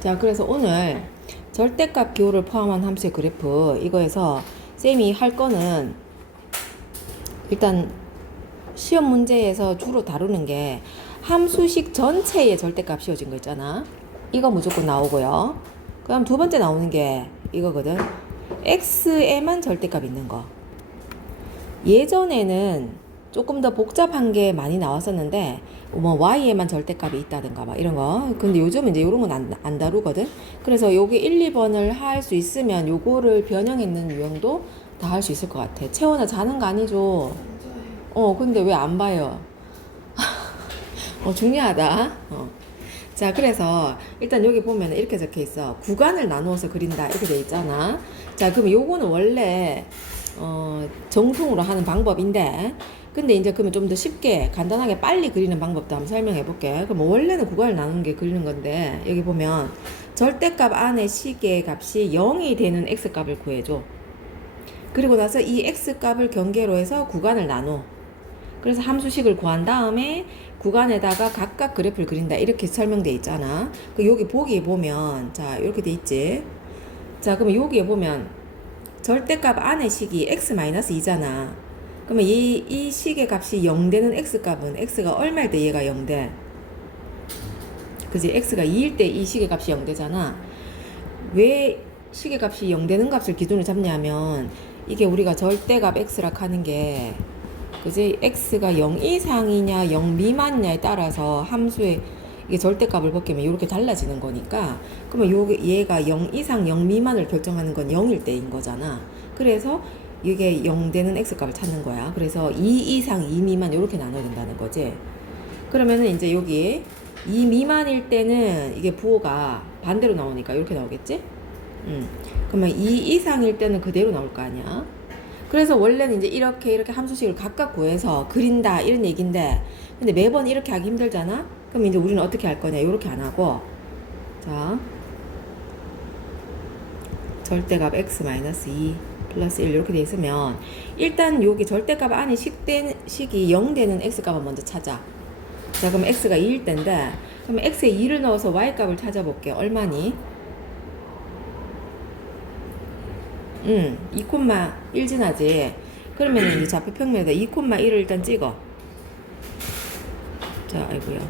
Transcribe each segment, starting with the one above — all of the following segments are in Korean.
자, 그래서 오늘 절대값 기호를 포함한 함수의 그래프 이거에서 쌤이 할 거는 일단 시험 문제에서 주로 다루는 게 함수식 전체의 절대값 씌워진 거 있잖아. 이거 무조건 나오고요. 그다음 두 번째 나오는 게 이거거든. x에만 절대값 있는 거. 예전에는 조금 더 복잡한 게 많이 나왔었는데 뭐 y에만 절대값이 있다든가 막 이런 거. 근데 요즘은 이제 이런 건 안 다루거든. 그래서 요게 1, 2번을 할 수 있으면 요거를 변형했는 유형도 다 할 수 있을 것 같아. 채원아 자는 거 아니죠? 근데 왜 안 봐요? 중요하다. 자, 그래서 일단 여기 보면 이렇게 적혀 있어. 구간을 나누어서 그린다. 이렇게 돼 있잖아. 자, 그럼 요거는 원래 정통으로 하는 방법인데, 근데 이제 그러면 좀 더 쉽게 간단하게 빨리 그리는 방법도 한번 설명해 볼게. 그럼 원래는 구간을 나누는 게 그리는 건데, 여기 보면 절대값 안에 시계 값이 0이 되는 x값을 구해줘. 그리고 나서 이 x값을 경계로 해서 구간을 나눠. 그래서 함수식을 구한 다음에 구간에다가 각각 그래프를 그린다. 이렇게 설명돼 있잖아. 여기 보기에 보면, 자, 이렇게 돼 있지. 자, 그러면 여기에 보면 절대값 안의 식이 x-2잖아. 그러면 이 식의 값이 0 되는 x값은 x가 얼마일 때 얘가 0 돼? 그지? x가 2일 때 이 식의 값이 0 되잖아. 왜 식의 값이 0 되는 값을 기준으로 잡냐면 이게 우리가 절대값 x라 하는 게 그지? x가 0 이상이냐 0 미만이냐에 따라서 함수의 이게 절대값을 벗기면 이렇게 달라지는 거니까 그러면 얘가 0 이상 0 미만을 결정하는 건 0일 때인 거잖아. 그래서 이게 0 되는 x값을 찾는 거야. 그래서 2 이상 2 미만 이렇게 나눠야 된다는 거지. 그러면은 이제 여기 2 미만일 때는 이게 부호가 반대로 나오니까 이렇게 나오겠지? 그러면 2 이상일 때는 그대로 나올 거 아니야. 그래서 원래는 이제 이렇게 함수식을 각각 구해서 그린다 이런 얘기인데 근데 매번 이렇게 하기 힘들잖아. 그럼 이제 우리는 어떻게 할 거냐? 이렇게 안 하고 자 절대값 x-2 플러스 1 이렇게 돼 있으면 일단 여기 절대값 안에 식이 0 되는 x값을 먼저 찾아. 자, 그럼 x가 2일 때인데 그럼 x에 2를 넣어서 y값을 찾아볼게. 얼마니? 2,1 지나지. 그러면 이제 좌표 평면에다 2,1을 일단 찍어. 자, 아이고야.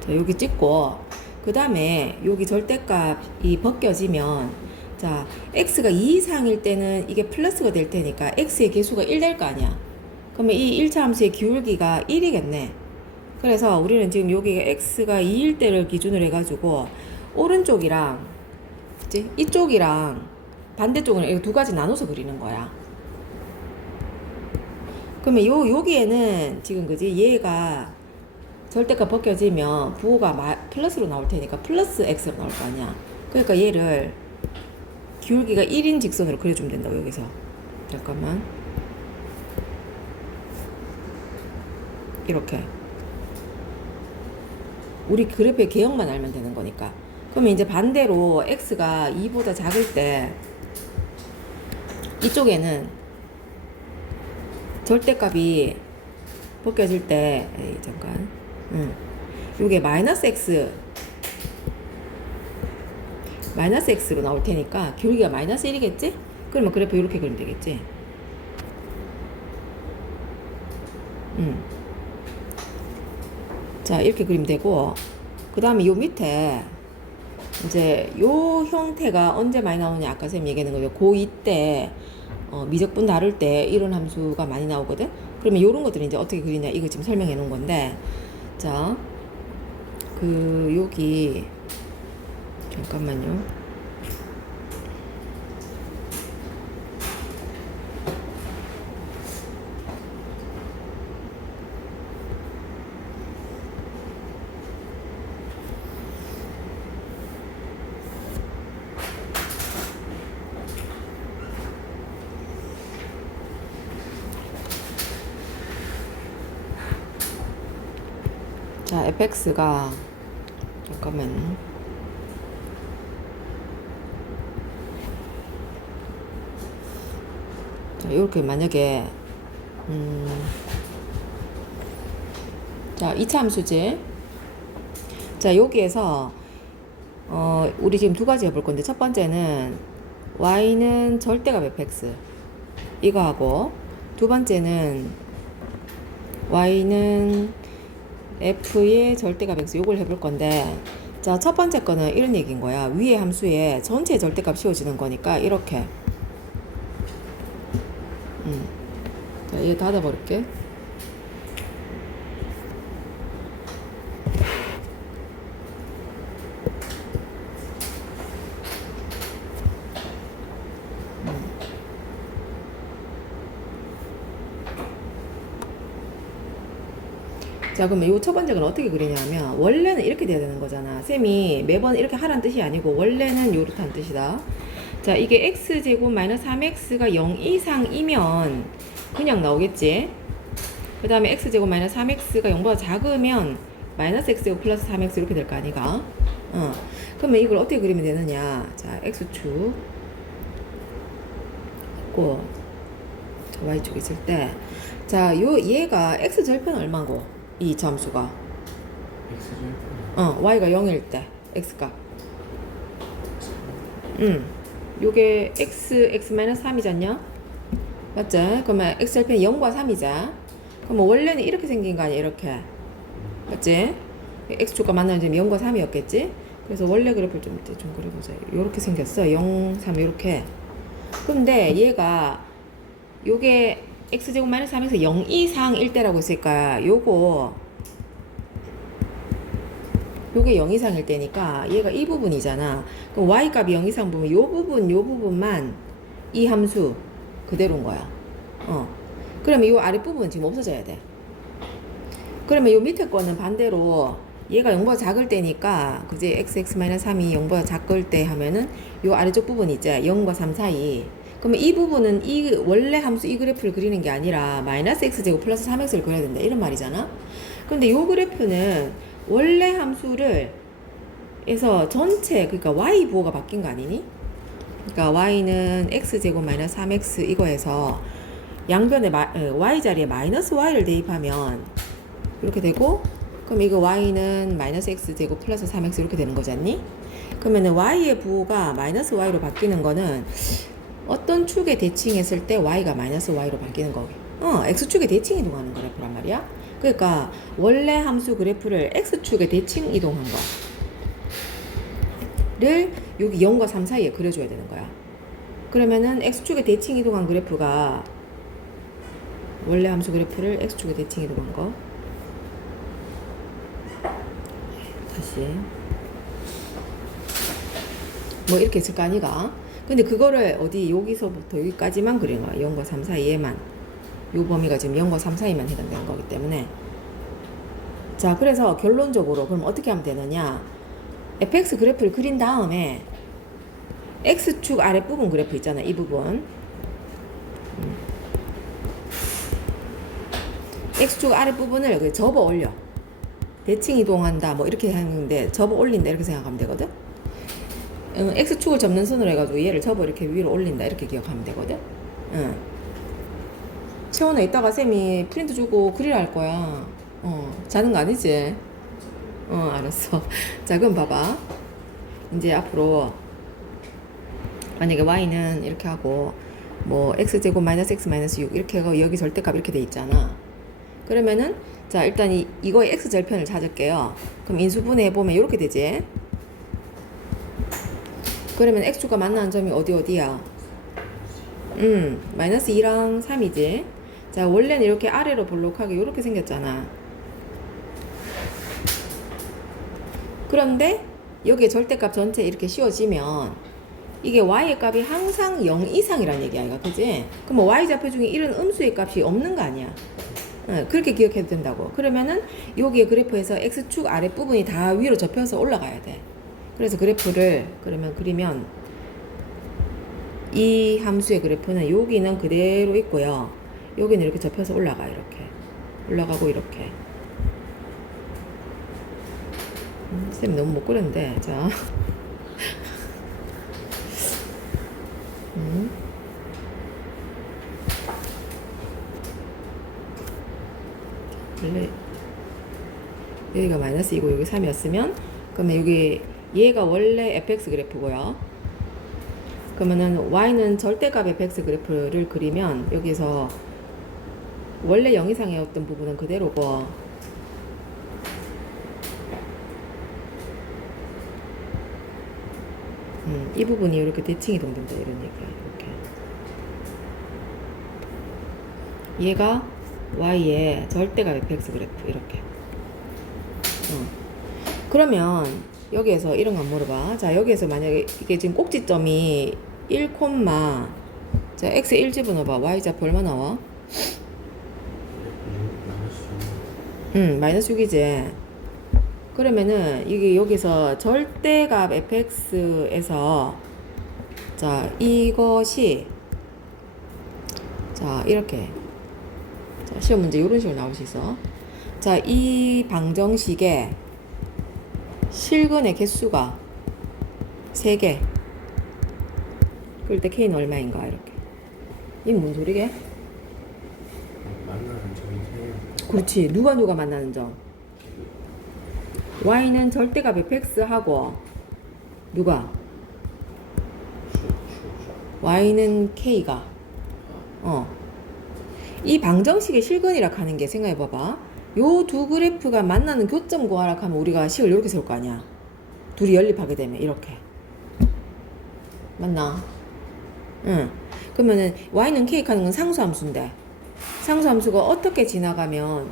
자, 여기 찍고 그 다음에 여기 절대값이 벗겨지면 자, x가 2 이상일 때는 이게 플러스가 될 테니까 x의 개수가 1 될 거 아니야. 그러면 이 1차 함수의 기울기가 1이겠네. 그래서 우리는 지금 여기가 x가 2일 때를 기준으로 해가지고 오른쪽이랑 이쪽이랑 반대쪽은 이거 두 가지 나눠서 그리는 거야. 그러면 여기에는 지금 그지 얘가 절대값 벗겨지면 부호가 플러스로 나올 테니까 플러스 x로 나올 거 아니야. 그러니까 얘를 기울기가 1인 직선으로 그려주면 된다고 여기서. 잠깐만. 이렇게. 우리 그래프의 개형만 알면 되는 거니까. 그러면 이제 반대로 x가 2보다 작을 때 이쪽에는 절대값이 벗겨질 때 잠깐 요게 마이너스 x로 나올 테니까 기울기가 마이너스 1이겠지? 그러면 그래프 이렇게 그리면 되겠지? 자, 이렇게 그리면 되고 그 다음에 요 밑에 이제 요 형태가 언제 많이 나오냐 아까 쌤 얘기하는 거죠. 고2 때 미적분 다룰 때 이런 함수가 많이 나오거든. 그러면 요런 것들은 이제 어떻게 그리냐 이거 지금 설명해 놓은 건데 자, 여기 잠깐만요. 자, fx가 잠깐만. 자, 이렇게 만약에 자, 2차 함수지. 자, 여기에서 우리 지금 두 가지 해볼 건데 첫 번째는 y는 절대값 fx 이거 하고 두 번째는 y는 f의 절대값 x 요걸 해볼 건데 자, 첫 번째 거는 이런 얘기인 거야. 위의 함수에 전체 절대값 씌워지는 거니까 이렇게 자, 얘 닫아버릴게. 자, 그러면 이 첫 번째 건 어떻게 그리냐면 원래는 이렇게 돼야 되는 거잖아. 쌤이 매번 이렇게 하라는 뜻이 아니고 원래는 요렇다는 뜻이다. 자, 이게 x제곱 마이너스 3x가 0 이상이면 그냥 나오겠지. 그 다음에 x제곱 마이너스 3x가 0보다 작으면 마이너스 x제곱 플러스 3x 이렇게 될 거 아니가. 그러면 이걸 어떻게 그리면 되느냐. 자, x축 있고 y축 있을 때 자, 얘가 x절편 얼마고? 이 함수가 y가 0일 때 x값 요게 x-3이잖냐? 맞지? 그러면 x절편이 0과 3이자. 그러면 원래는 이렇게 생긴 거 아니야? 이렇게 맞지? x축과 만나는 점이 0과 3이었겠지? 그래서 원래 그래프를 좀 그려보자. 요렇게 생겼어. 0, 3 요렇게. 근데 얘가 요게 x제곱 마이너스 3에서 0 이상일 때라고 했으니까 요게 0 이상일 때니까 얘가 이 부분이잖아. 그럼 y 값이 0 이상 보면 요 부분만 이 함수 그대로인 거야. 그러면 요 아래 부분은 지금 없어져야 돼. 그러면 요 밑에 거는 반대로 얘가 0보다 작을 때니까 그지? x-3이 0보다 작을 때 하면은 요 아래쪽 부분 있지? 0과 3 사이. 그러면 이 부분은 이 원래 함수 이 그래프를 그리는 게 아니라 마이너스 x제곱 플러스 3x를 그려야 된다 이런 말이잖아. 근데 요 그래프는 원래 함수를 해서 전체 그러니까 y 부호가 바뀐 거 아니니? 그러니까 y는 x제곱 마이너스 3x 이거에서 양변에 y 자리에 마이너스 y를 대입하면 이렇게 되고 그럼 이거 y는 마이너스 x제곱 플러스 3x 이렇게 되는 거지 않니? 그러면은 y의 부호가 마이너스 y로 바뀌는 거는 어떤 축에 대칭했을 때 y가 마이너스 y로 바뀌는 거기. x축에 대칭 이동하는 그래프란 말이야. 그러니까 원래 함수 그래프를 x축에 대칭 이동한 거를 여기 0과 3 사이에 그려줘야 되는 거야. 그러면은 x축에 대칭 이동한 그래프가 원래 함수 그래프를 x축에 대칭 이동한 거 다시 뭐 이렇게 있을 거 아니가. 근데 그거를 어디 여기서부터 여기까지만 그린 거야. 0과 3 사이에만. 요 범위가 지금 0과 3 사이만 해당되는 거기 때문에. 자, 그래서 결론적으로 그럼 어떻게 하면 되느냐. fx 그래프를 그린 다음에 x축 아랫부분 그래프 있잖아. 이 부분. x축 아랫부분을 접어 올려. 대칭 이동한다. 뭐 이렇게 하는데 접어 올린다. 이렇게 생각하면 되거든. x축을 접는 선으로 해가지고 얘를 접어 이렇게 위로 올린다 이렇게 기억하면 되거든. 채원아 이따가 쌤이 프린트 주고 그리라 할 거야. 자는 거 아니지? 알았어. 자, 그럼 봐봐. 이제 앞으로 만약에 y는 이렇게 하고 뭐 x제곱 마이너스 x 마이너스 6 이렇게 하고 여기 절대값 이렇게 돼 있잖아. 그러면은 자, 일단 이거의 x절편을 찾을게요. 그럼 인수분해 해보면 이렇게 되지. 그러면 x축과 만나는 점이 어디야? 마이너스 2랑 3이지. 자, 원래는 이렇게 아래로 볼록하게 이렇게 생겼잖아. 그런데 여기에 절대값 전체 이렇게 씌워지면 이게 y의 값이 항상 0 이상이란 얘기야, 이거 그지? 그럼 y좌표 중에 이런 음수의 값이 없는 거 아니야? 그렇게 기억해도 된다고. 그러면은 여기에 그래프에서 x축 아랫부분이 다 위로 접혀서 올라가야 돼. 그래서 그래프를 그리면 이 함수의 그래프는 여기는 그대로 있고요. 여기는 이렇게 접혀서 올라가. 이렇게 올라가고 이렇게. 쌤 너무 못 그렸는데. 자. 원래 여기가 마이너스 2고 여기 3이었으면 그러면 여기 얘가 원래 fx 그래프고요. 그러면은 y는 절대값 fx 그래프를 그리면 여기서 원래 0 이상이었던 부분은 그대로고 이 부분이 이렇게 대칭이 동된다 이런 얘기야. 이렇게 얘가 y의 절대값 fx 그래프 이렇게. 그러면 여기에서 이런 거 물어봐. 자, 여기에서 만약에 이게 지금 꼭지점이 1, 자, x 1 집어넣어봐. y좌표 얼마 나와? 마이너스 6이지. 그러면은 이게 여기서 절대값 fx에서 자, 이것이 자, 이렇게 자, 시험 문제 이런 식으로 나올 수 있어. 자, 이 방정식의 실근의 개수가 3개. 그럴 때 k는 얼마인가 이렇게. 이게 뭔 소리게? 만나는 점이 그렇지. 누가 만나는 점. y는 절대값 fx하고 누가? y는 k가 이 방정식의 실근이라 하는 게 생각해봐봐. 요 두 그래프가 만나는 교점 구하라 하면 우리가 식을 이렇게 세울 거 아니야. 둘이 연립하게 되면 이렇게 맞나? 응. 그러면은 y는 k 하는 건 상수함수인데 상수함수가 어떻게 지나가면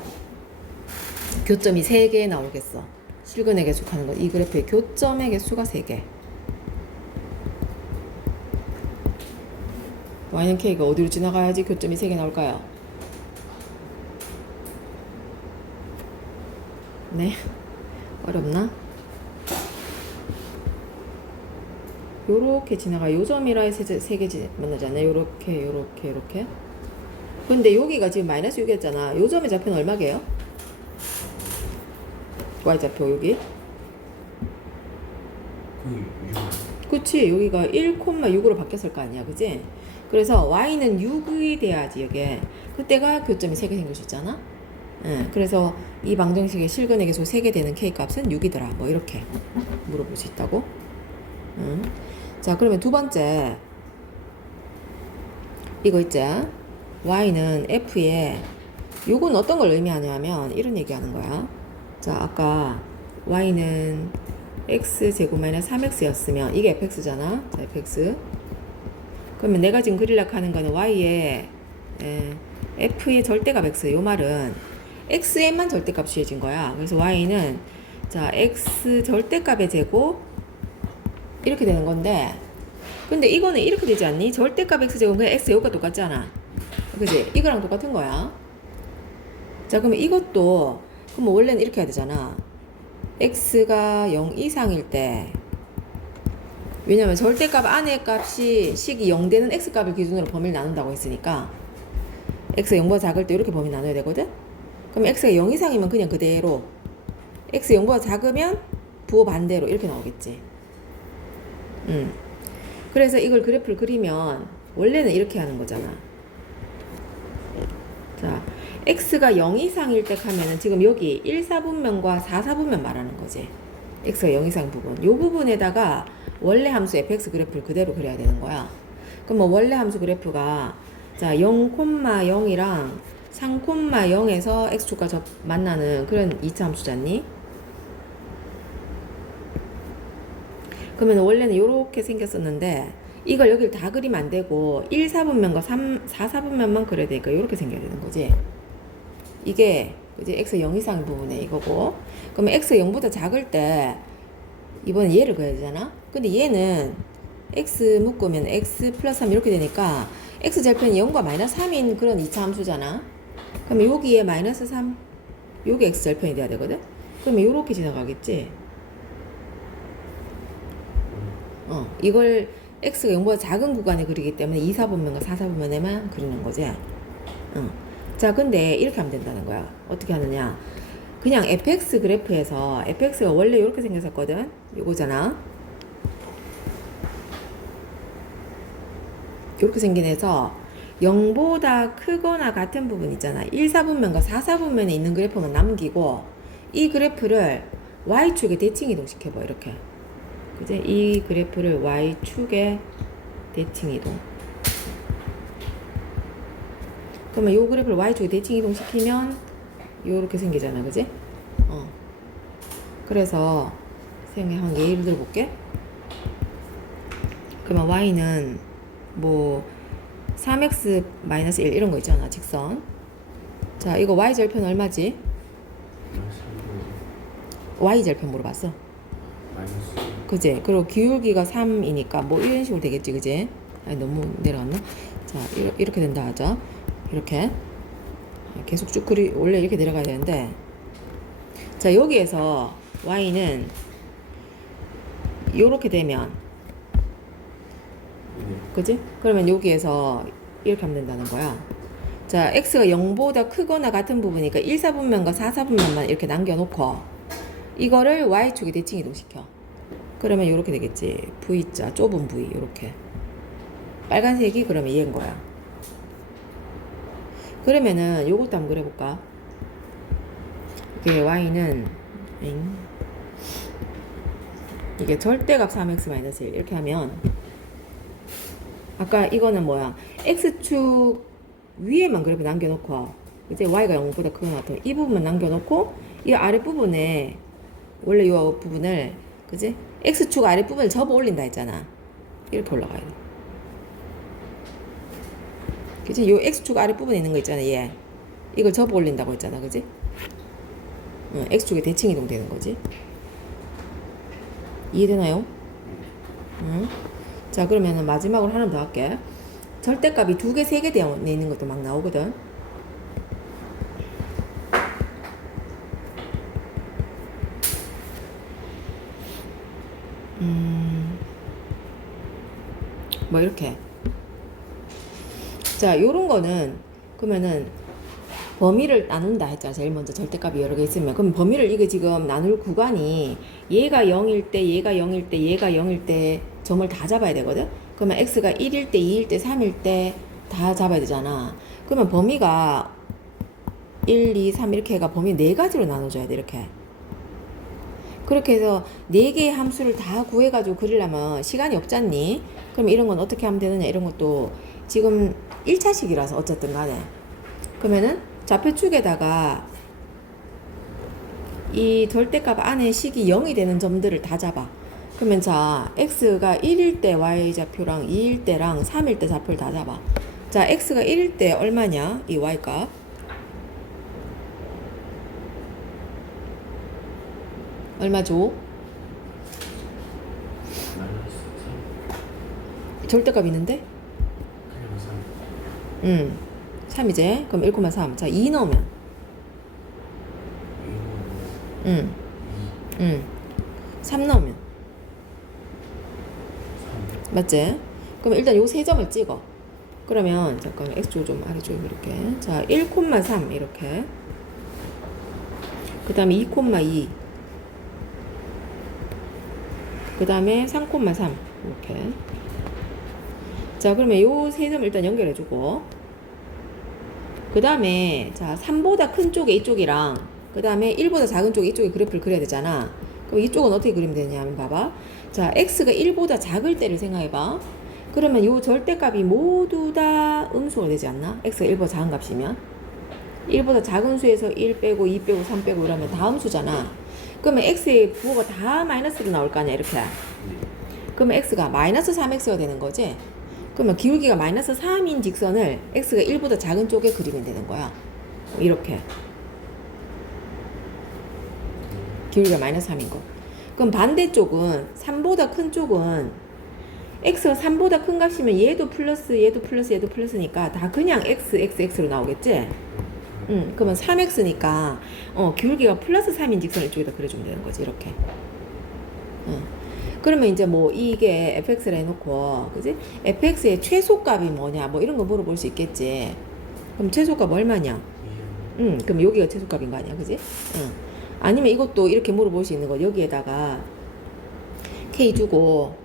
교점이 3개 나오겠어. 실근의 개수 하는 거. 이 그래프의 교점의 개수가 3개. y는 k가 어디로 지나가야지 교점이 3개 나올까요? 네. 어렵나? 요렇게 지나가. 요 점이라 해서 3개 만나잖아요. 요렇게. 근데 여기가 지금 마이너스 6이었잖아. 요 점의 좌표는 얼마게요? y좌표 여기. 그치. 여기가 1,6으로 바뀌었을 거 아니야. 그치? 그래서 y는 6이 돼야지 여기에. 그때가 교점이 3개 생길 수 있잖아. 그래서 이 방정식의 실근의 개수 3개 되는 k 값은 6이더라. 뭐 이렇게 물어볼 수 있다고. 자, 그러면 두 번째 이거 있지? y는 f에 요건 어떤 걸 의미하냐면 이런 얘기하는 거야. 자, 아까 y는 x제곱 마이너스 3x였으면 이게 fx잖아. 자, fx. 그러면 내가 지금 그리려고 하는 거는 y의 f의 절대값 x. 요 말은 x에만 절대값 취해진 거야. 그래서 y는 자, x 절대값의 제곱 이렇게 되는 건데, 근데 이거는 이렇게 되지 않니? 절대값 x제곱은 그냥 x 여기가 똑같잖아. 그지? 이거랑 똑같은 거야. 자, 그러면 이것도 그럼 원래는 이렇게 해야 되잖아. x가 0 이상일 때, 왜냐면 절대값 안의 값이 식이 0 되는 x값을 기준으로 범위를 나눈다고 했으니까 x가 0보다 작을 때 이렇게 범위 나눠야 되거든? 그럼 x가 0 이상이면 그냥 그대로, x 0보다 작으면 부호 반대로 이렇게 나오겠지. 그래서 이걸 그래프를 그리면 원래는 이렇게 하는 거잖아. 자, x가 0 이상일 때 하면은 지금 여기 1, 4분면과 4, 4분면 말하는 거지. x가 0 이상 부분. 요 부분에다가 원래 함수 fx 그래프를 그대로 그려야 되는 거야. 그럼 뭐 원래 함수 그래프가 자, 0,0이랑 3,0에서 x축과 만나는 그런 2차 함수잖니? 그러면 원래는 이렇게 생겼었는데 이걸 여기를 다 그리면 안 되고 1, 4분면과 4, 4분면만 그려야 되니까 이렇게 생겨야 되는 거지. 이게 이제 x 0 이상 부분에 이거고, 그러면 x 0보다 작을 때 이번엔 얘를 그려야 되잖아. 근데 얘는 x 묶으면 x 플러스 3 이렇게 되니까 x 절편이 0과 마이너스 3인 그런 2차 함수잖아. 그러면 여기에 마이너스 3, 여기 x 절편이 돼야 되거든. 그러면 이렇게 지나가겠지. 이걸 x가 0보다 작은 구간에 그리기 때문에 2, 4분면과 4, 4분면에만 그리는 거지. 자, 근데 이렇게 하면 된다는 거야. 어떻게 하느냐. 그냥 fx 그래프에서 fx가 원래 이렇게 생겼었거든. 요거잖아. 이렇게 생긴 해서 0보다 크거나 같은 부분 있잖아. 1, 4분면과 4, 4분면에 있는 그래프만 남기고 이 그래프를 y축에 대칭 이동시켜봐 이렇게. 그지? 이 그래프를 y축에 대칭 이동. 그러면 요 그래프를 y축에 대칭 이동시키면 요렇게 생기잖아, 그지? 그래서 한 예를 들어볼게. 그러면 y는 뭐 3x-1 이런 거 있잖아, 직선. 자, 이거 y절편 얼마지? y절편 물어봤어. 그지? 그리고 기울기가 3이니까 뭐 이런 식으로 되겠지, 그지? 아니, 너무 내려갔나? 자, 이렇게 된다 하죠. 이렇게 계속 쭉 원래 이렇게 내려가야 되는데, 자, 여기에서 y는 요렇게 되면, 그지? 그러면 여기에서 이렇게 하면 된다는 거야. 자, x가 0보다 크거나 같은 부분이니까 1사분면과 4사분면만 이렇게 남겨놓고 이거를 y축에 대칭 이동시켜. 그러면 이렇게 되겠지. V자, 좁은 V, 이렇게. 빨간색이 그러면 얘인 거야. 그러면은 요것도 한번 그려볼까? 이게 y는 이게 절대값 3x-1 이렇게 하면 아까 이거는 뭐야? x축 위에만 그래프 남겨놓고 이제 y가 0보다 크거나 같으면 이 부분만 남겨놓고 이 아랫부분에 원래 이 부분을 그지? x축 아랫부분을 접어 올린다 했잖아. 이렇게 올라가야 돼. 그치? 요 x축 아랫부분에 있는 거 있잖아, 얘. 이걸 접어 올린다고 했잖아, 그지? x축에 대칭 이동 되는 거지. 이해되나요? 응? 자, 그러면은 마지막으로 하나 더 할게. 절대값이 2개, 3개 되어 있는 것도 막 나오거든. 뭐 이렇게. 자, 요런 거는 그러면은 범위를 나눈다 했잖아. 제일 먼저 절대값이 여러 개 있으면. 그럼 범위를 이게 지금 나눌 구간이 얘가 0일 때, 얘가 0일 때, 얘가 0일 때 점을 다 잡아야 되거든. 그러면 x가 1일 때, 2일 때, 3일 때 다 잡아야 되잖아. 그러면 범위가 1, 2, 3 이렇게 해가 범위 4가지로 나눠줘야 돼. 이렇게. 그렇게 해서 4개의 함수를 다 구해가지고 그리려면 시간이 없잖니? 그럼 이런 건 어떻게 하면 되느냐? 이런 것도 지금 1차식이라서 어쨌든 간에. 그러면은 좌표축에다가 이 절대값 안에 식이 0이 되는 점들을 다 잡아. 그러면 자, x가 1일 때 y좌표랑 2일 때랑 3일 때 좌표를 다 잡아. 자, x가 1일 때 얼마냐? 이 y값. 얼마 줘? 절대값 있는데? 3이제. 그럼 1,3. 자, 2 넣으면? 3 넣으면? 맞지? 그럼 일단 요 세 점을 찍어. 그러면 잠깐 x축 좀 아래쪽에 이렇게. 자, 1,3 이렇게. 그 다음에 2,2. 그 다음에 3,3 이렇게. 자, 그러면 요 세 점 일단 연결해주고, 그 다음에 자 3보다 큰 쪽에 이쪽이랑 그 다음에 1보다 작은 쪽에 이쪽에 그래프를 그려야 되잖아. 그럼 이쪽은 어떻게 그리면 되냐면 봐봐. 자, x가 1보다 작을 때를 생각해봐. 그러면 요 절대값이 모두 다 음수가 되지 않나? x가 1보다 작은 값이면 1보다 작은 수에서 1 빼고 2 빼고 3 빼고 이러면 다 음수잖아. 그러면 x의 부호가 다 마이너스로 나올 거 아니야, 이렇게. 그러면 x가 마이너스 3x가 되는 거지. 그러면 기울기가 마이너스 3인 직선을 x가 1보다 작은 쪽에 그리면 되는 거야. 이렇게. 기울기가 마이너스 3인 거. 그럼 반대쪽은 3보다 큰 쪽은 x가 3보다 큰 값이면 얘도 플러스, 얘도 플러스, 얘도 플러스니까 다 그냥 x, x, x로 나오겠지? 그러면 3x니까 기울기가 플러스 3인 직선을 이쪽에다 그려주면 되는 거지, 이렇게. 그러면 이제 뭐 이게 fx라 해놓고, 그지? fx의 최소값이 뭐냐, 뭐 이런 거 물어볼 수 있겠지. 그럼 최소값 얼마냐? 그럼 여기가 최소값인 거 아니야, 그지? 아니면 이것도 이렇게 물어볼 수 있는 거. 여기에다가 k 주고,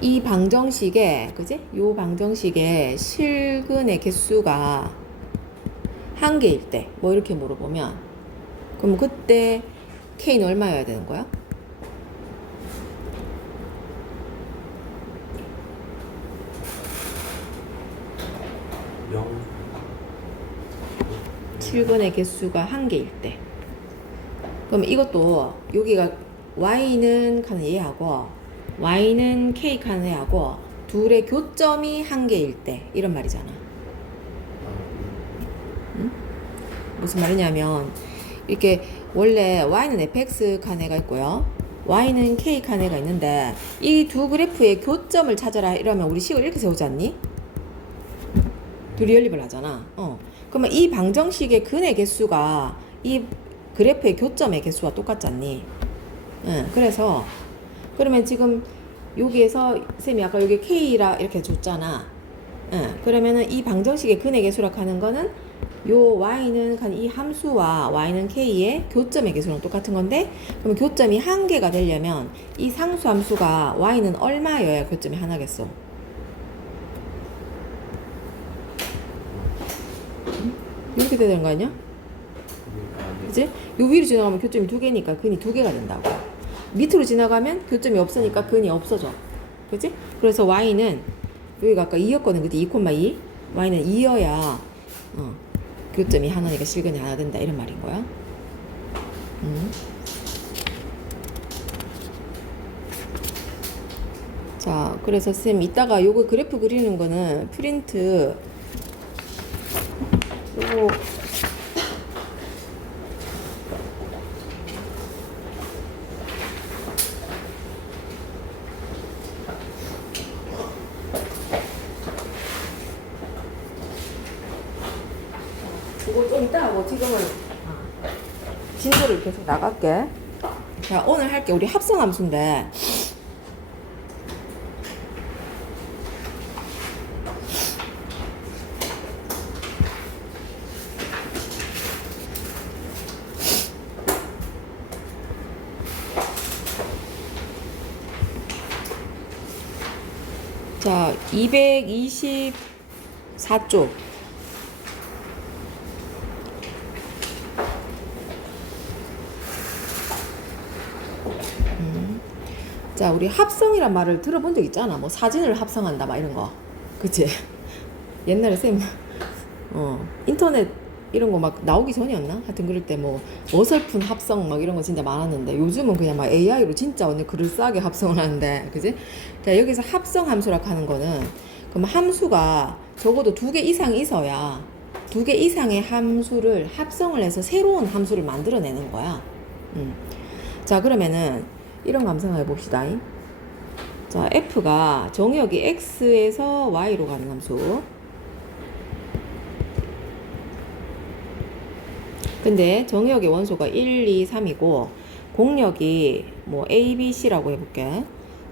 이 방정식에, 그지? 요 방정식에 실근의 개수가 한 개일 때, 뭐 이렇게 물어보면, 그럼 그때 K는 얼마여야 되는 거야? 0. 7근의 개수가 1개일 때. 그럼 이것도 여기가 Y는 칸은 얘하고 Y는 K 칸은 얘하고 둘의 교점이 1개일 때 이런 말이잖아. 응? 무슨 말이냐면 이렇게 원래 Y는 fx 칸에가 있고요. Y는 K 칸에가 있는데 이 두 그래프의 교점을 찾아라 이러면 우리 식을 이렇게 세우지 않니? 둘이 연립을 하잖아. 그러면 이 방정식의 근의 개수가 이 그래프의 교점의 개수와 똑같지 않니? 그래서 그러면 지금 여기에서 쌤이 아까 여기 K라 이렇게 줬잖아. 그러면은 이 방정식의 근의 개수라고 하는 거는 요 Y는 이 함수와 Y는 K의 교점의 개수랑 똑같은 건데 그러면 교점이 1개가 되려면 이 상수 함수가 Y는 얼마여야 교점이 하나겠어? 이렇게 돼야 되는 거 아니야? 그치? 요 위로 지나가면 교점이 2개니까 근이 2개가 된다고. 밑으로 지나가면 교점이 없으니까 근이 없어져. 그치? 그래서 Y는 여기가 아까 2였거든. 그때 2,2 Y는 2여야 교점이 하나니까 실근이 하나 된다 이런 말인 거야. 자, 그래서 쌤 이따가 요거 그래프 그리는 거는 프린트 요거 이거 좀 이따 하고 지금은 진도를 계속 나갈게. 자, 오늘 할게 우리 합성함수인데 자, 224쪽. 자, 우리 합성이란 말을 들어본 적 있잖아. 뭐 사진을 합성한다, 막 이런 거. 그치? 옛날에 쌤, 인터넷 이런 거 막 나오기 전이었나? 하여튼 그럴 때 뭐 어설픈 합성 막 이런 거 진짜 많았는데 요즘은 그냥 막 AI로 진짜 완전 그럴싸하게 합성을 하는데, 그지? 자, 여기서 합성 함수라고 하는 거는 그럼 함수가 적어도 2개 이상이 있어야 2개 이상의 함수를 합성을 해서 새로운 함수를 만들어내는 거야. 자, 그러면은 이런 거 한번 생각해 봅시다. 자, f가 정의역이 x에서 y로 가는 함수. 근데 정의역의 원소가 1, 2, 3이고 공역이 뭐 a, b, c라고 해볼게.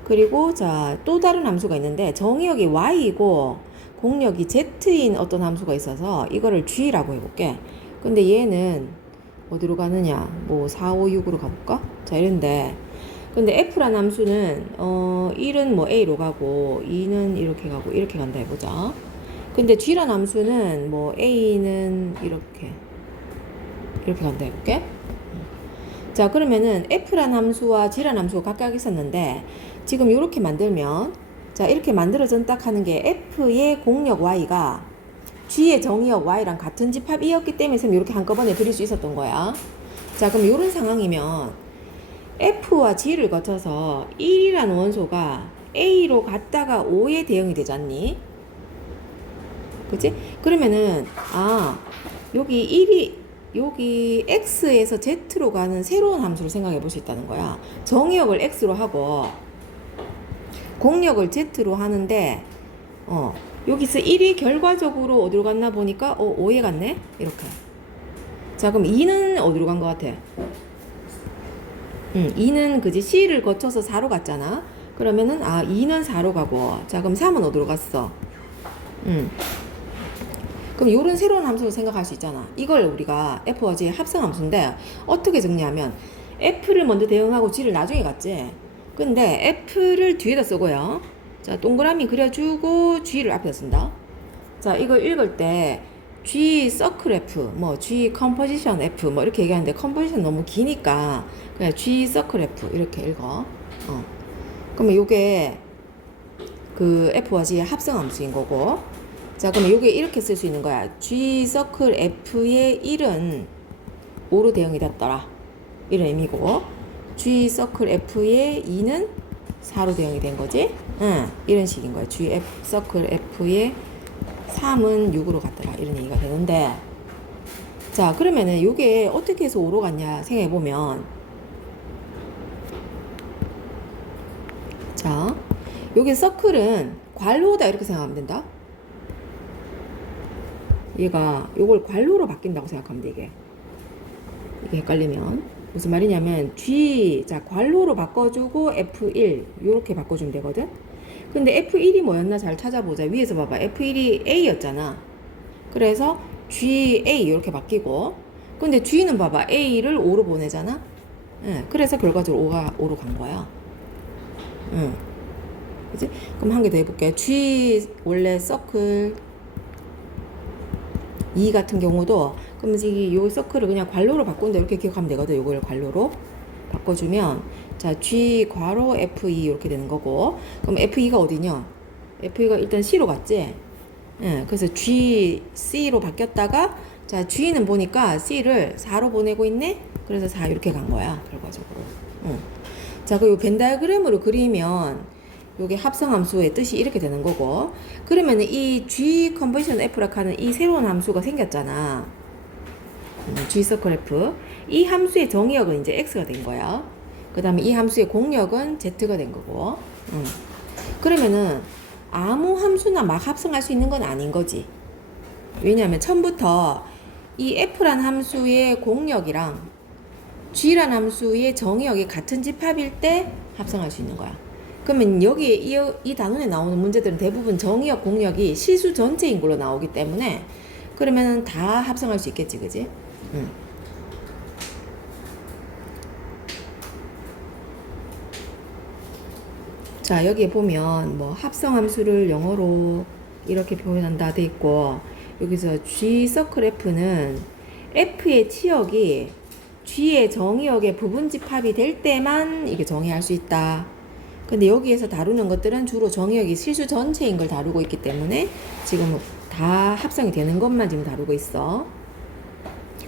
그리고 자, 또 다른 함수가 있는데 정의역이 y이고 공역이 z인 어떤 함수가 있어서 이거를 g라고 해볼게. 근데 얘는 어디로 가느냐? 뭐 4, 5, 6으로 가볼까? 자, 이런데 근데 f라는 함수는 1은 뭐 a로 가고 2는 이렇게 가고 이렇게 간다 해보자. 근데 g라는 함수는 뭐 a는 이렇게 간다 해볼게. 자, 그러면은 f라는 함수와 g라는 함수가 각각 있었는데 지금 이렇게 만들면 자, 이렇게 만들어진 딱 하는 게 f의 공역 y가 g의 정의역 y랑 같은 집합이었기 때문에 쌤 이렇게 한꺼번에 그릴 수 있었던 거야. 자, 그럼 이런 상황이면 f와 g를 거쳐서 1이라는 원소가 a로 갔다가 5에 대응이 되지 않니? 그치? 그러면은 여기 x에서 z로 가는 새로운 함수를 생각해 볼 수 있다는 거야. 정의역을 x로 하고 공역을 z로 하는데 여기서 1이 결과적으로 어디로 갔나 보니까 5에 갔네? 이렇게. 자, 그럼 2는 어디로 간 것 같아? 2는 그지 C를 거쳐서 4로 갔잖아. 그러면은 2는 4로 가고 자, 그럼 3은 어디로 갔어? 그럼 요런 새로운 함수를 생각할 수 있잖아. 이걸 우리가 F와 G의 합성 함수인데 어떻게 정리하면 F를 먼저 대응하고 G를 나중에 갔지. 근데 F를 뒤에다 쓰고요. 자, 동그라미 그려주고 G를 앞에다 쓴다. 자, 이걸 읽을 때 G 서클 F, 뭐 G 컴포지션 F 뭐 이렇게 얘기하는데 컴포지션 너무 기니까 그냥 G 서클 F 이렇게 읽어. 그러면 요게 그 F와 G의 합성함수인 거고. 자, 그러면 요게 이렇게 쓸 수 있는 거야. G 서클 F의 1은 5로 대응이 됐더라. 이런 의미고. G 서클 F의 2는 4로 대응이 된 거지. 이런 식인 거야. G 서클 F의 3은 6으로 갔더라. 이런 얘기가 되는데. 자, 그러면은 요게 어떻게 해서 5로 갔냐 생각해보면. 자, 요게 서클은 괄호다 이렇게 생각하면 된다. 얘가 요걸 괄호로 바뀐다고 생각하면 돼. 이게 헷갈리면 무슨 말이냐면 G 자 괄호로 바꿔주고 F1 요렇게 바꿔주면 되거든. 근데 F1이 뭐였나 잘 찾아보자. 위에서 봐봐. F1이 A였잖아. 그래서 GA 이렇게 바뀌고, 근데 G는 봐봐. A를 5로 보내잖아. 그래서 결과적으로 5로 간 거야. 그치? 그럼 한 개 더 해볼게. G 원래 서클 2 같은 경우도 그러면 이 서클을 그냥 괄호로 바꾼다 이렇게 기억하면 되거든. 요걸 괄호로 바꿔주면 자 G 괄호 F2 이렇게 되는 거고. 그럼 F2가 어디냐? F2가 일단 C로 갔지. 그래서 G C로 바뀌었다가 자 G는 보니까 C를 4로 보내고 있네. 그래서 4 이렇게 간 거야 결과적으로. 자 그리고 벤 다이어그램으로 그리면 요게 합성함수의 뜻이 이렇게 되는 거고. 그러면 이 G 컨버전 F라고 하는 이 새로운 함수가 생겼잖아. G 서클 F. 이 함수의 정의역은 이제 X가 된 거야. 그 다음에 이 함수의 공역은 Z가 된 거고. 그러면은 아무 함수나 막 합성할 수 있는 건 아닌 거지. 왜냐하면 처음부터 이 F란 함수의 공역이랑 G란 함수의 정의역이 같은 집합일 때 합성할 수 있는 거야. 그러면 여기 이 단원에 나오는 문제들은 대부분 정의역, 공역이 실수 전체인 걸로 나오기 때문에 그러면 다 합성할 수 있겠지, 그지? 자, 여기에 보면 뭐 합성함수를 영어로 이렇게 표현한다 돼 있고, 여기서 G 서클 F는 F의 치역이 G의 정의역의 부분 집합이 될 때만 이게 정의할 수 있다. 근데 여기에서 다루는 것들은 주로 정의역이 실수 전체인 걸 다루고 있기 때문에 지금 다 합성이 되는 것만 지금 다루고 있어.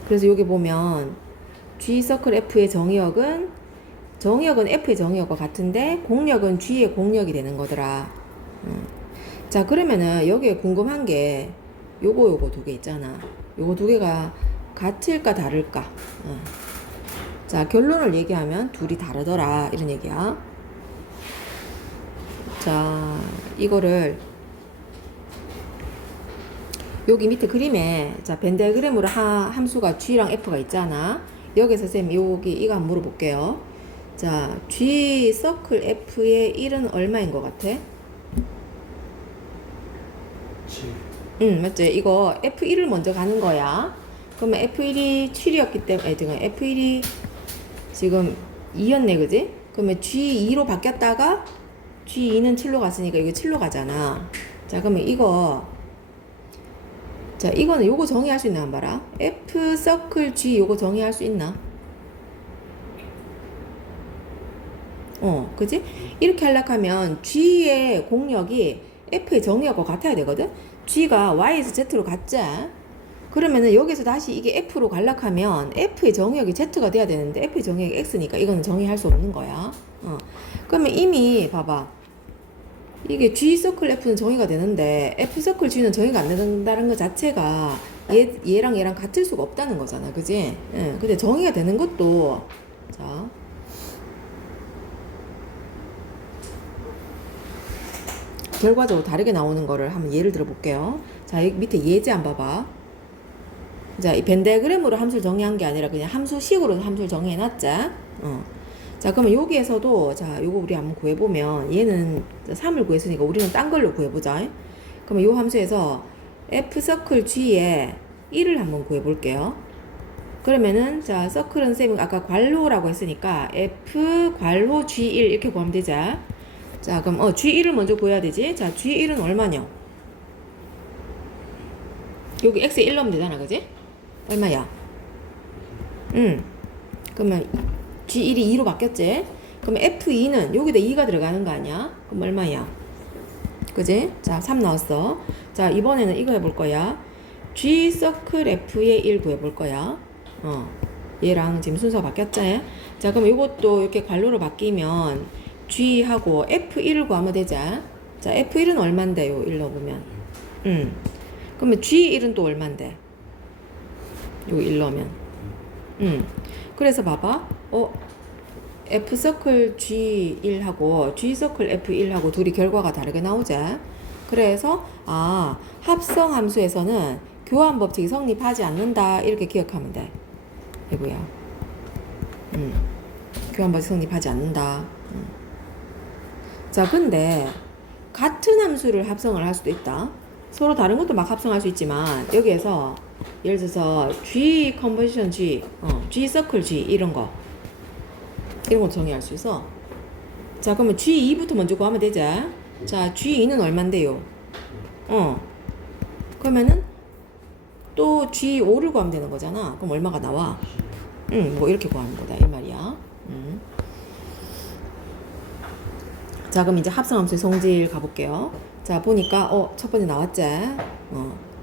그래서 여기 보면 G 서클 F의 정의역은 F의 정의역과 같은데 공역은 G의 공역이 되는 거더라. 자 그러면은 여기에 궁금한 게 요거 두 개 있잖아. 요거 두 개가 같을까 다를까? 자 결론을 얘기하면 둘이 다르더라 이런 얘기야. 자 이거를 여기 밑에 그림에 자 벤 다이어그램으로 함수가 G랑 F가 있잖아. 여기서 쌤 여기 이거 한번 물어볼게요. 자 G 서클 F의 1은 얼마인 것 같아? 7. 맞지? 이거 F1을 먼저 가는 거야. 그러면 F1이 7이었기 때문에 지금 F1이 지금 2였네 그지? 그러면 G2로 바뀌었다가 G2는 7로 갔으니까 이거 7로 가잖아. 자 그러면 자 이거는 요거 정의할 수 있나 한번 봐라. F 서클 G 요거 정의할 수 있나? 그지? 이렇게 하려고 하면 G의 공역이 F의 정의역과 같아야 되거든? G가 Y에서 Z로 갔지? 그러면은 여기서 다시 이게 F로 가려고 하면 F의 정의역이 Z가 돼야 되는데 F의 정의역이 X니까 이거는 정의할 수 없는 거야. 그러면 이미 봐봐. 이게 G 서클 F는 정의가 되는데 F 서클 G는 정의가 안 된다는 것 자체가 얘랑 얘랑 같을 수가 없다는 거잖아. 그지? 근데 정의가 되는 것도 자 결과적으로 다르게 나오는 거를 한번 예를 들어 볼게요. 자, 여기 밑에 예제 한번 봐봐. 자, 이 벤 다이어그램으로 함수를 정의한 게 아니라 그냥 함수식으로 함수를 정의해 놨자. 자, 그러면 여기에서도 자, 요거 우리 한번 구해 보면 얘는 3을 구했으니까 우리는 딴 걸로 구해 보자. 그러면 요 함수에서 F 서클 G에 1을 한번 구해 볼게요. 그러면은 자, 서클은 쌤이 아까 괄호라고 했으니까 F 괄호 G1 이렇게 구하면 되자. 자 그럼 G1을 먼저 구해야 되지. 자 G1은 얼마냐? 여기 x에 1 넣으면 되잖아, 그지? 얼마야? 그러면 G1이 2로 바뀌었지? 그러면 F2는 여기다 2가 들어가는 거 아니야? 그럼 얼마야? 그지? 자, 3 나왔어. 자, 이번에는 이거 해볼 거야. G 서클 F의 1 구해볼 거야. 얘랑 지금 순서가 바뀌었지? 자, 그럼 이것도 이렇게 괄호로 바뀌면 G하고 F1을 구하면 되자. 자, F1은 얼만데요? 1 넣어보면. 그러면 G1은 또 얼만데? 요 1 넣으면. 그래서 봐봐. F 서클 G1하고 G 서클 F1하고 둘이 결과가 다르게 나오지? 그래서, 합성 함수에서는 교환 법칙이 성립하지 않는다. 이렇게 기억하면 돼. 이거야. 교환 법칙 성립하지 않는다. 자, 근데 같은 함수를 합성을 할 수도 있다. 서로 다른 것도 막 합성할 수 있지만 여기에서 예를 들어서 G 컨버전 G, G 서클 G 이런 거 정의할 수 있어. 자, 그러면 G2부터 먼저 구하면 되지. 자, G2는 얼만데요? 그러면은 또 G5를 구하면 되는 거잖아. 그럼 얼마가 나와? 뭐 이렇게 구하는 거다 이 말이야. 자, 그럼 이제 합성함수의 성질 가볼게요. 자, 보니까 첫 번째 나왔지.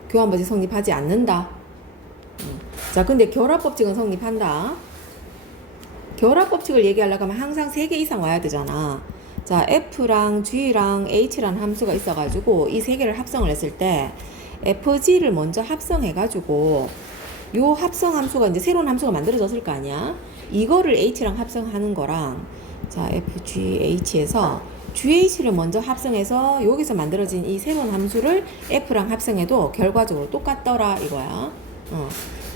교환법칙 성립하지 않는다. 자, 근데 결합법칙은 성립한다. 결합법칙을 얘기하려고 하면 항상 3개 이상 와야 되잖아. 자, F랑 G랑 H라는 함수가 있어가지고 이 3개를 합성을 했을 때 FG를 먼저 합성해가지고 요 합성 함수가 이제 새로운 함수가 만들어졌을 거 아니야. 이거를 H랑 합성하는 거랑 자, FGH에서 GH를 먼저 합성해서 여기서 만들어진 이 새로운 함수를 F랑 합성해도 결과적으로 똑같더라 이거야.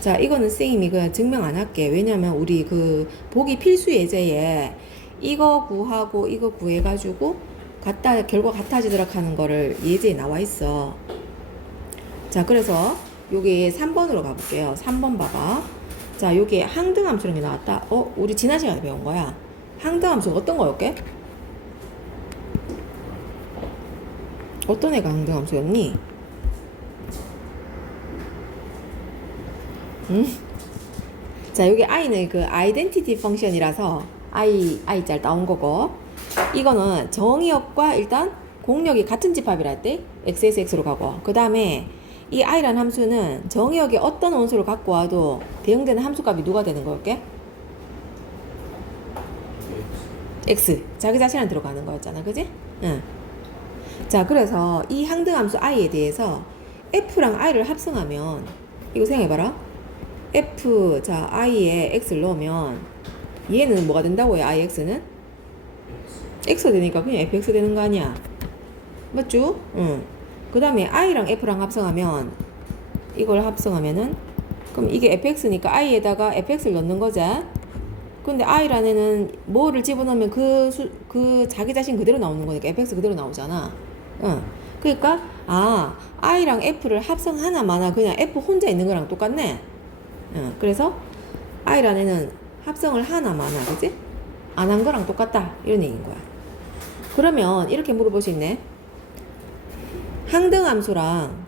자, 이거는 쌤이 그 증명 안 할게. 왜냐면 우리 그 보기 필수 예제에 이거 구하고 이거 구해가지고 결과 같아지도록 하는 거를 예제에 나와 있어. 자, 그래서 여기 3번으로 가볼게요. 3번 봐봐. 자, 여기 항등함수라는 게 나왔다. 우리 지난 시간에 배운 거야. 항등함수가 어떤 거였게? 어떤 애가 항등함수였니? 자, 여기 i는 그 아이덴티티 펑션이라서 i 짤 따온 거고, 이거는 정의역과 일단 공역이 같은 집합이라 할 때 x에서 x로 가고, 그 다음에 이 i라는 함수는 정의역에 어떤 원소를 갖고 와도 대응되는 함수값이 누가 되는 거였게? x. 자기 자신한테 들어가는 거였잖아, 그지? 응. 자, 그래서 이 항등함수 i에 대해서 f랑 i를 합성하면 이거 생각해봐라. f, 자, i에 x를 넣으면 얘는 뭐가 된다고요? ix는? x가 되니까 그냥 fx 되는 거 아니야? 맞죠? 응. 그 다음에 i랑 f랑 합성하면 이걸 합성하면은 그럼 이게 fx니까 i에다가 fx를 넣는 거지. 근데 i라는 애는 뭐를 집어넣으면 그 자기 자신 그대로 나오는 거니까 fx 그대로 나오잖아. 응. 그러니까 i랑 f를 합성하나 마나 그냥 f 혼자 있는 거랑 똑같네. 그래서 i라는 애는 합성을 하나 마나, 그지? 안 한 거랑 똑같다 이런 얘기인 거야. 그러면 이렇게 물어볼 수 있네. 항등함수랑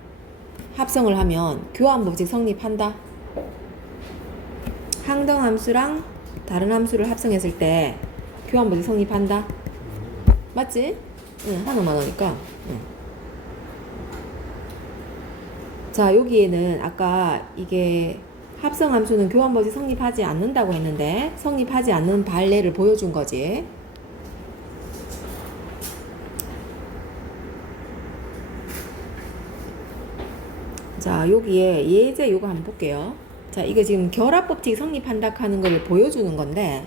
합성을 하면 교환법칙 성립한다. 항등함수랑 다른 함수를 합성했을 때 교환법칙 성립한다. 맞지? 응, 하나만 하니까. 응. 자, 여기에는 아까 이게 합성함수는 교환법칙 성립하지 않는다고 했는데 성립하지 않는 발례를 보여준 거지. 자, 여기에 예제 요거 한번 볼게요. 자, 이거 지금 결합법칙 성립한다 하는 걸 보여주는 건데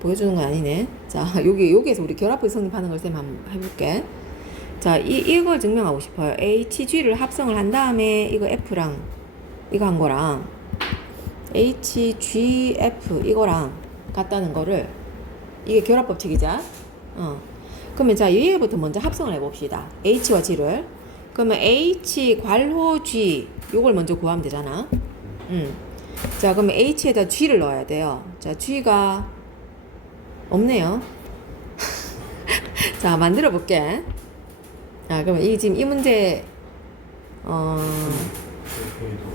보여주는 건 아니네. 자, 여기에서 우리 결합법칙 성립하는 걸 쌤 한번 해볼게. 자, 이걸 증명하고 싶어요. HG를 합성을 한 다음에 이거 F랑 이거 한 거랑 HGF 이거랑 같다는 거를 이게 결합법칙이자. 그러면 자, 얘부터 먼저 합성을 해봅시다. H와 G를. 그러면 H 괄호 G 요걸 먼저 구하면 되잖아. 자, 그러면 H에다 G를 넣어야 돼요. 자, G가 없네요. 자, 만들어 볼게. 자, 그러면 지금 이 문제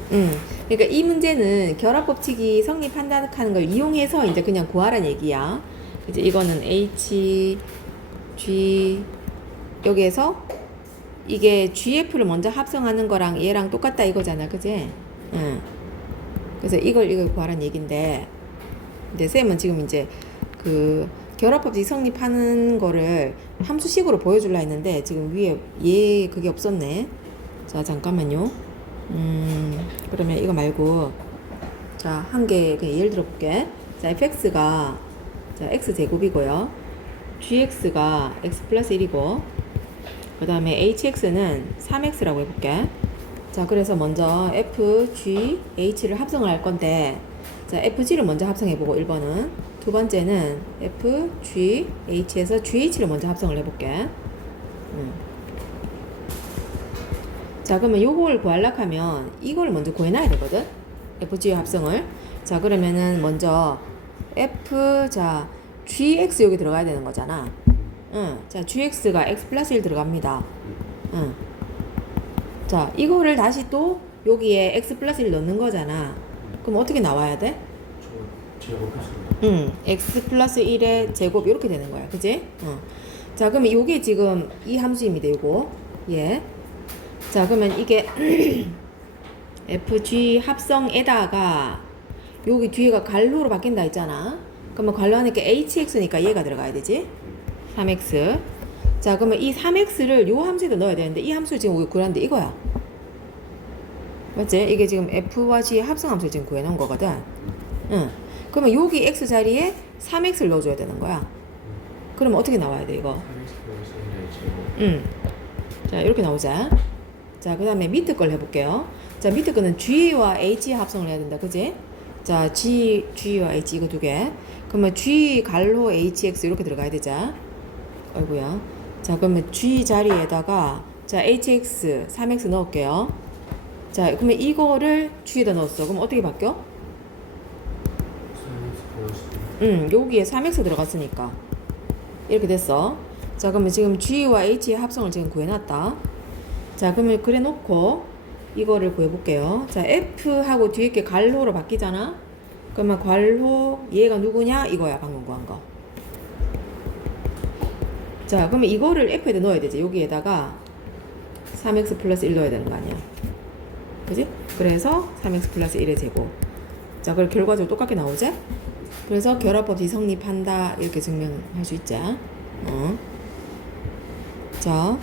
A도. 그러니까 이 문제는 결합 법칙이 성립한다는 걸 이용해서 이제 그냥 구하라는 얘기야. 이제 이거는 H, G 여기에서 이게 GF를 먼저 합성하는 거랑 얘랑 똑같다 이거잖아, 그지? 응. 그래서 이걸 구하라는 얘긴데, 근데 쌤은 지금 이제 그 결합법칙 성립하는 거를 함수식으로 보여주려 했는데 지금 위에 얘 그게 없었네. 자, 잠깐만요. 그러면 이거 말고 자, 한 개 그냥 예를 들어 볼게. 자, fx가 자, x제곱이고요. gx가 x 플러스 1이고 그 다음에 hx는 3x라고 해볼게. 자, 그래서 먼저 f, g, h를 합성을 할 건데 자, fg를 먼저 합성해보고 1번은 두 번째는 f, g, h에서gh를 먼저 합성을 해볼게. 자, 그러면 요걸 구하려고 하면 이걸 먼저 구해놔야 되거든. FG 합성을. 자, 그러면은 먼저 F, 자, GX 여기 들어가야 되는 거잖아. 자, GX가 X 플러스 1 들어갑니다. 자, 이거를 다시 또 여기에 X 플러스 1 넣는 거잖아. 그럼 어떻게 나와야 돼? 제곱했습니다. X 플러스 1의 제곱 이렇게 되는 거야. 그지? 자, 그러면 요게 지금 이 함수입니다. 요거. 예. 자, 그러면 이게 FG 합성에다가 여기 뒤에가 갈로로 바뀐다 했잖아. 그러면 갈로 하니까 HX니까 얘가 들어가야 되지. 3X. 자, 그러면 이 3X를 요 함수에다 넣어야 되는데 이 함수를 지금 우리 구하는데 이거야. 맞지? 이게 지금 F와 G의 합성 함수를 지금 구해놓은 거거든. 그러면 여기 X 자리에 3X를 넣어줘야 되는 거야. 그러면 어떻게 나와야 돼, 이거? 자, 이렇게 나오자. 자, 그 다음에 밑에 걸 해볼게요. 자, 밑에 거는 G와 H 합성을 해야 된다. 그지? 자, G와 H 이거 두 개. 그러면 G 갈로 HX 이렇게 들어가야 되자. 아이고야. 자, 그러면 G 자리에다가 자, HX 3X 넣을게요. 자, 그러면 이거를 G에다 넣었어. 그럼 어떻게 바뀌어? 여기에 3X 들어갔으니까. 이렇게 됐어. 자, 그러면 지금 G와 H의 합성을 지금 구해놨다. 자, 그러면 그래 놓고 이거를 구해볼게요. 자, F하고 뒤에 게 갈로로 바뀌잖아. 그러면 갈로 얘가 누구냐? 이거야, 방금 구한 거. 자, 그러면 이거를 F에다 넣어야 되지. 여기에다가 3X 플러스 1 넣어야 되는 거 아니야. 그지? 그래서 3X 플러스 1의 제곱. 자, 그럼 결과적으로 똑같게 나오지? 그래서 결합법이 성립한다. 이렇게 증명할 수 있지. 자,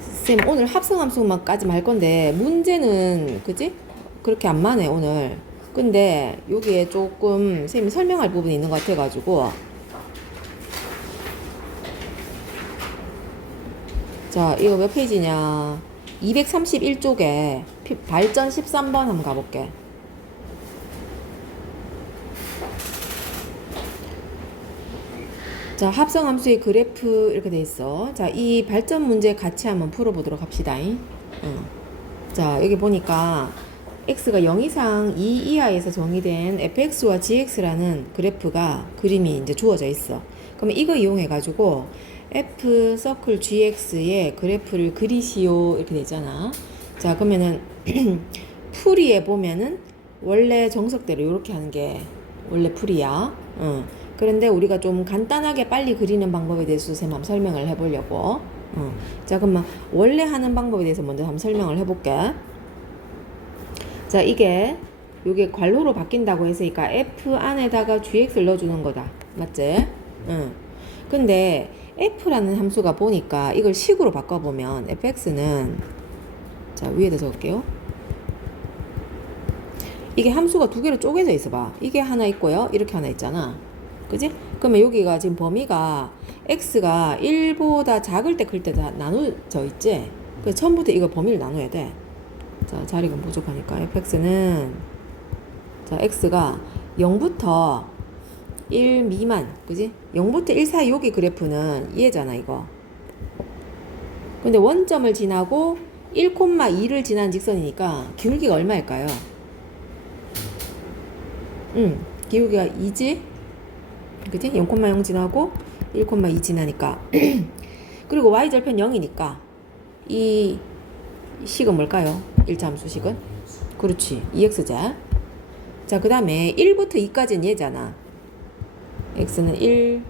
쌤 오늘 합성함수만까지 말 건데 문제는 그지? 그렇게 안 많네 오늘. 근데 여기에 조금 쌤이 설명할 부분이 있는 것 같아가지고 자, 이거 몇 페이지냐? 231쪽에 발전 13번 한번 가볼게. 자, 합성함수의 그래프 이렇게 돼 있어. 자, 이 발전 문제 같이 한번 풀어보도록 합시다. 자, 여기 보니까 x가 0 이상 2 이하에서 정의된 fx와 gx라는 그래프가 그림이 이제 주어져 있어. 그러면 이거 이용해 가지고 f 서클 gx의 그래프를 그리시오 이렇게 되잖아. 자, 그러면은 풀이에 보면은 원래 정석대로 이렇게 하는 게 원래 풀이야. 그런데 우리가 좀 간단하게 빨리 그리는 방법에 대해서 쌤 한번 설명을 해보려고. 자, 그러면 원래 하는 방법에 대해서 먼저 한번 설명을 해볼게. 자, 이게 요게 괄호로 바뀐다고 했으니까 f 안에다가 gx를 넣어주는 거다. 맞지? 근데 f라는 함수가 보니까 이걸 식으로 바꿔보면 fx는 자, 위에다 적을게요. 이게 함수가 두 개로 쪼개져 있어 봐. 이게 하나 있고요. 이렇게 하나 있잖아. 그지? 그러면 여기가 지금 범위가 x가 1보다 작을 때 클 때 다 나눠져 있지? 그래서 처음부터 이거 범위를 나눠야 돼. 자, 자리가 부족하니까 fx는 자, x가 0부터 1 미만, 그지? 0부터 1 사이 여기 그래프는 얘잖아, 이거. 근데 원점을 지나고 1,2를 지난 직선이니까 기울기가 얼마일까요? 기울기가 2지? 그치? 0,0 지나고 1,2 지나니까 그리고 y절편 0이니까 이 식은 뭘까요? 1차 함수식은? 그렇지. 2x제. 자, 그 다음에 1부터 2까지는 얘잖아. x는 1.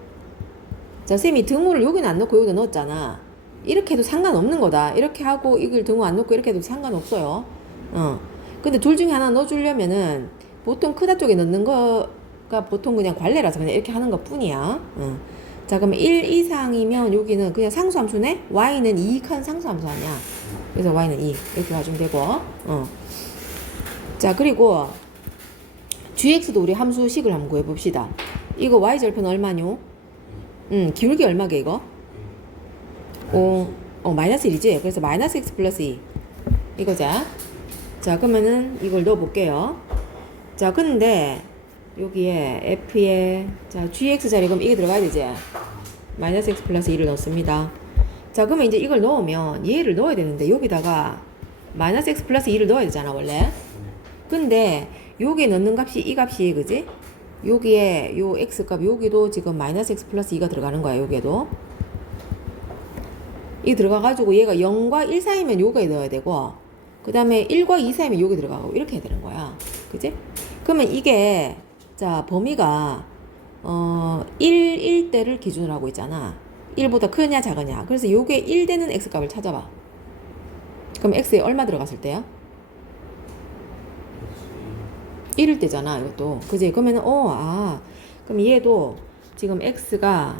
자, 쌤이 등호를 여기는 안 넣고 여기다 넣었잖아. 이렇게 해도 상관없는 거다. 이렇게 하고 이걸 등호 안 넣고 이렇게 해도 상관없어요. 근데 둘 중에 하나 넣어주려면은 보통 크다 쪽에 넣는 거가 보통 그냥 관례라서 그냥 이렇게 하는 것 뿐이야. 자, 그러면 1 이상이면 여기는 그냥 상수함수네? y는 2칸 상수함수 아니야. 그래서 y는 2. 이렇게 가주면 되고. 자, 그리고 gx도 우리 함수식을 한번 구해봅시다. 이거 y절편 얼마뇨? 기울기 얼마게 이거? 마이너스 1이지? 그래서 마이너스 x 플러스 2 이거자. 자, 그러면은 이걸 넣어볼게요. 자, 근데 여기에 f에 자 gx 자리 그럼 이게 들어가야 되지? 마이너스 x 플러스 2를 넣습니다. 자, 그러면 이제 이걸 넣으면 얘를 넣어야 되는데 여기다가 마이너스 x 플러스 2를 넣어야 되잖아 원래. 근데 여기에 넣는 값이 이 값이 그지? 여기에 요 x값 여기도 지금 마이너스 x 플러스 2가 들어가는 거야. 여기에도 이 들어가가지고 얘가 0과 1 사이면 요거에 넣어야 되고 그 다음에 1과 2 사이면 요게 들어가고 이렇게 해야 되는 거야. 그지? 그러면 이게 자 범위가 1일 때를 기준으로 하고 있잖아. 1보다 크냐 작으냐. 그래서 요게 1 되는 x값을 찾아봐. 그럼 x에 얼마 들어갔을 때야? 1일 때잖아 이것도. 그지? 그러면은 그럼 얘도 지금 x가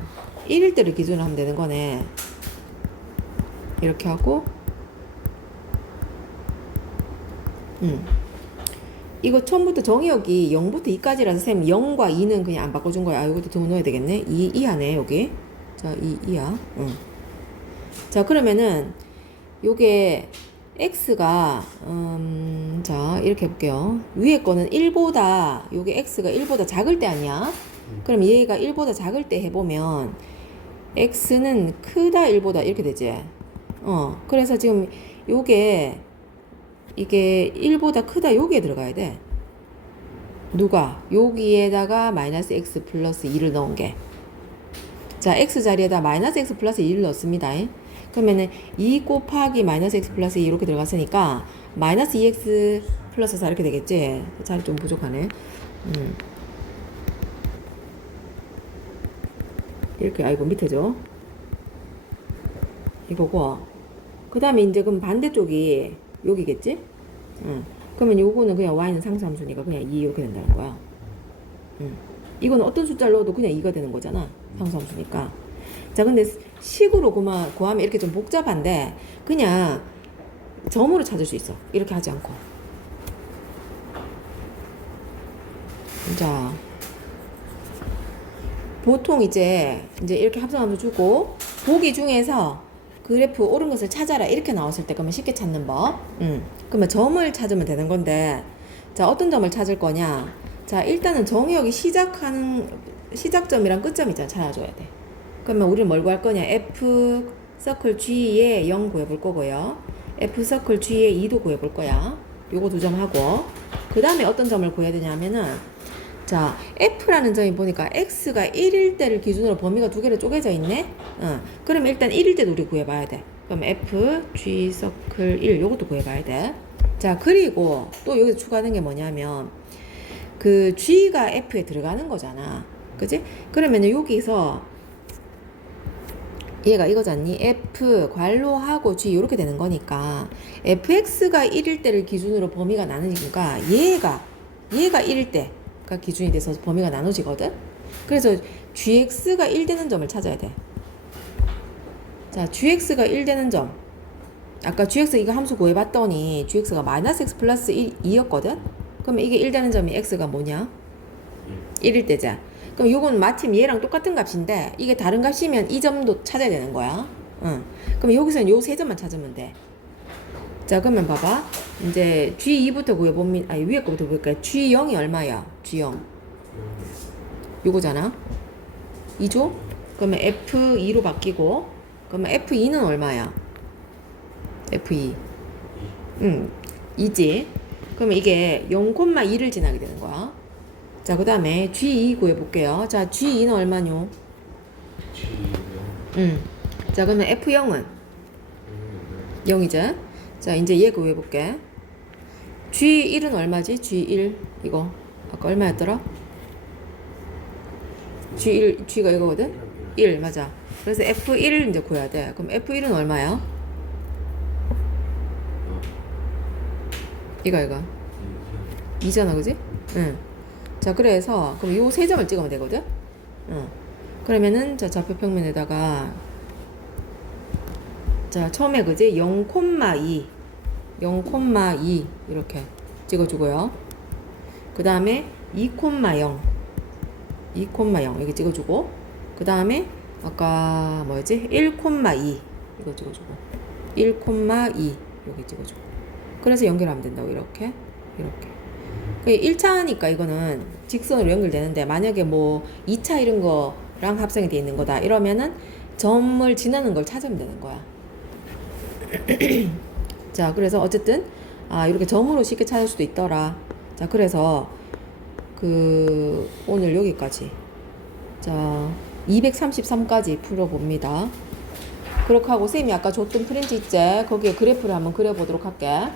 1일 때를 기준으로 하면 되는 거네. 이렇게 하고 이거 처음부터 정의역이 0부터 2까지라서 쌤 0과 2는 그냥 안 바꿔준 거야. 이것도 더 넣어야 되겠네. 2 하네 여기. 자, 2야. 자, 그러면은 요게 x가 자 이렇게 해볼게요. 위에 거는 1보다 요게 x가 1보다 작을 때 아니야? 그럼 얘가 1보다 작을 때 해보면 x는 크다 1보다 이렇게 되지. 그래서 지금 요게 이게 1보다 크다 여기에 들어가야 돼. 누가? 여기에다가 마이너스 x 플러스 2를 넣은 게. 자, x 자리에다 마이너스 x 플러스 2를 넣습니다. 그러면은 2 곱하기 마이너스 x 플러스 2 이렇게 들어갔으니까 마이너스 2x 플러스 4 이렇게 되겠지. 자리 좀 부족하네. 이렇게 아이고 밑에죠. 이거고 그 다음에 이제 그럼 반대쪽이 여기겠지? 그러면 요거는 그냥 y는 상수함수니까 그냥 2 이렇게 된다는 거야. 이거는 어떤 숫자를 넣어도 그냥 2가 되는 거잖아. 상수함수니까. 자, 근데 식으로 구하면 이렇게 좀 복잡한데 그냥 점으로 찾을 수 있어. 이렇게 하지 않고. 자, 보통 이제 이렇게 합성함수 주고 보기 중에서 그래프 옳은 것을 찾아라 이렇게 나왔을 때 그러면 쉽게 찾는 법. 그러면 점을 찾으면 되는 건데 자 어떤 점을 찾을 거냐. 자 일단은 정의역이 시작점이랑 끝점 있잖아. 찾아줘야 돼. 그러면 우리는 뭘 구할 거냐. f 서클 g에 0 구해볼 거고요. f 서클 g에 2도 구해볼 거야. 요거 두 점 하고 그 다음에 어떤 점을 구해야 되냐면은 자, F라는 점이 보니까 X가 1일 때를 기준으로 범위가 두 개로 쪼개져 있네? 그럼 일단 1일 때도 우리 구해봐야 돼. 그럼 F, G, 서클 1, 요것도 구해봐야 돼. 자, 그리고 또 여기서 추가하는 게 뭐냐면, 그 G가 F에 들어가는 거잖아. 그지? 그러면 여기서 얘가 이거잖니? F, 괄호하고 G 요렇게 되는 거니까, FX가 1일 때를 기준으로 범위가 나누니까, 얘가 1일 때, 기준이 돼서 범위가 나눠지거든. 그래서 gx가 1 되는 점을 찾아야 돼. 자, gx가 1 되는 점. 아까 gx 이거 함수 구해봤더니 gx가 마이너스 x 플러스 2였거든. 그러면 이게 1 되는 점이 x가 뭐냐? 1일 때자. 그럼 요건 마침 얘랑 똑같은 값인데 이게 다른 값이면 이 점도 찾아야 되는 거야. 그럼 여기서는 요 세 점만 찾으면 돼. 자, 그러면 봐봐. 이제 G2부터 구해보면, 위에 거부터 볼까요? G0이 얼마야? G0. 요거잖아. 2죠? 그러면 F2로 바뀌고, 그러면 F2는 얼마야? F2. 2지. 그러면 이게 0,2를 지나게 되는 거야. 자, 그 다음에 G2 구해볼게요. 자, G2는 얼마뇨? G0. 자, 그러면 F0은? 0이죠? 자, 이제 얘 구해볼게. G1은 얼마지? G1 이거 아까 얼마였더라? G가 이거거든? 1 맞아. 그래서 F1을 이제 구해야 돼. 그럼 F1은 얼마야? 이거 2잖아, 그지? 응. 자, 그래서 그럼 요 세 점을 찍으면 되거든? 응. 그러면은 자, 좌표 평면에다가 자, 처음에 그지? 0,2 이렇게 찍어주고요. 그 다음에 2,0 여기 찍어주고, 그 다음에 아까 뭐였지? 1,2 이거 찍어주고, 1,2 여기 찍어주고. 그래서 연결하면 된다고. 이렇게 1차니까 이거는 직선으로 연결되는데, 만약에 뭐 2차 이런 거랑 합성이 돼 있는 거다 이러면은 점을 지나는 걸 찾으면 되는 거야. 자, 그래서 어쨌든 이렇게 점으로 쉽게 찾을 수도 있더라. 자, 그래서 오늘 여기까지. 자, 233까지 풀어봅니다. 그렇게 하고 쌤이 아까 줬던 프린트 있지? 거기에 그래프를 한번 그려보도록 할게.